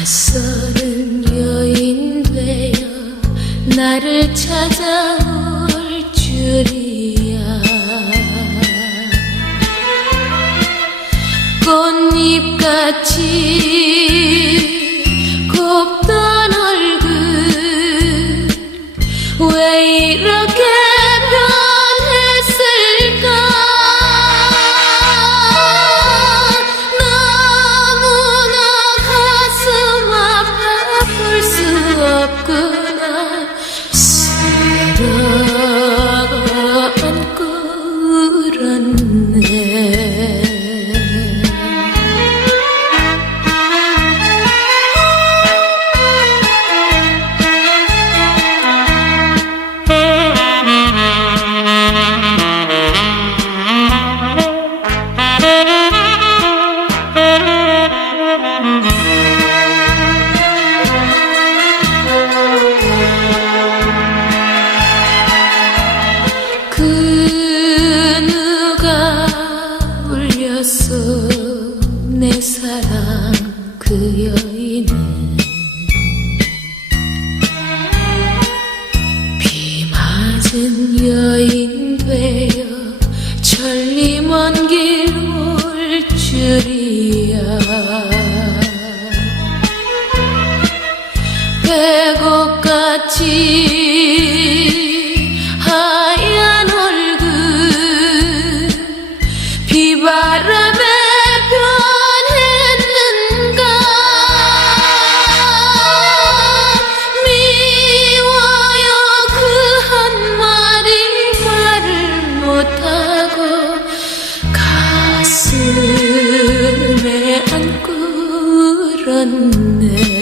낯설은 여인 되어 나를 찾아올 줄이야. 꽃잎같이 one there. 울렸어 내 사랑 그 여인은 비 맞은 여인 되어 천리 먼 길 올 줄이야 배곡같이 ranne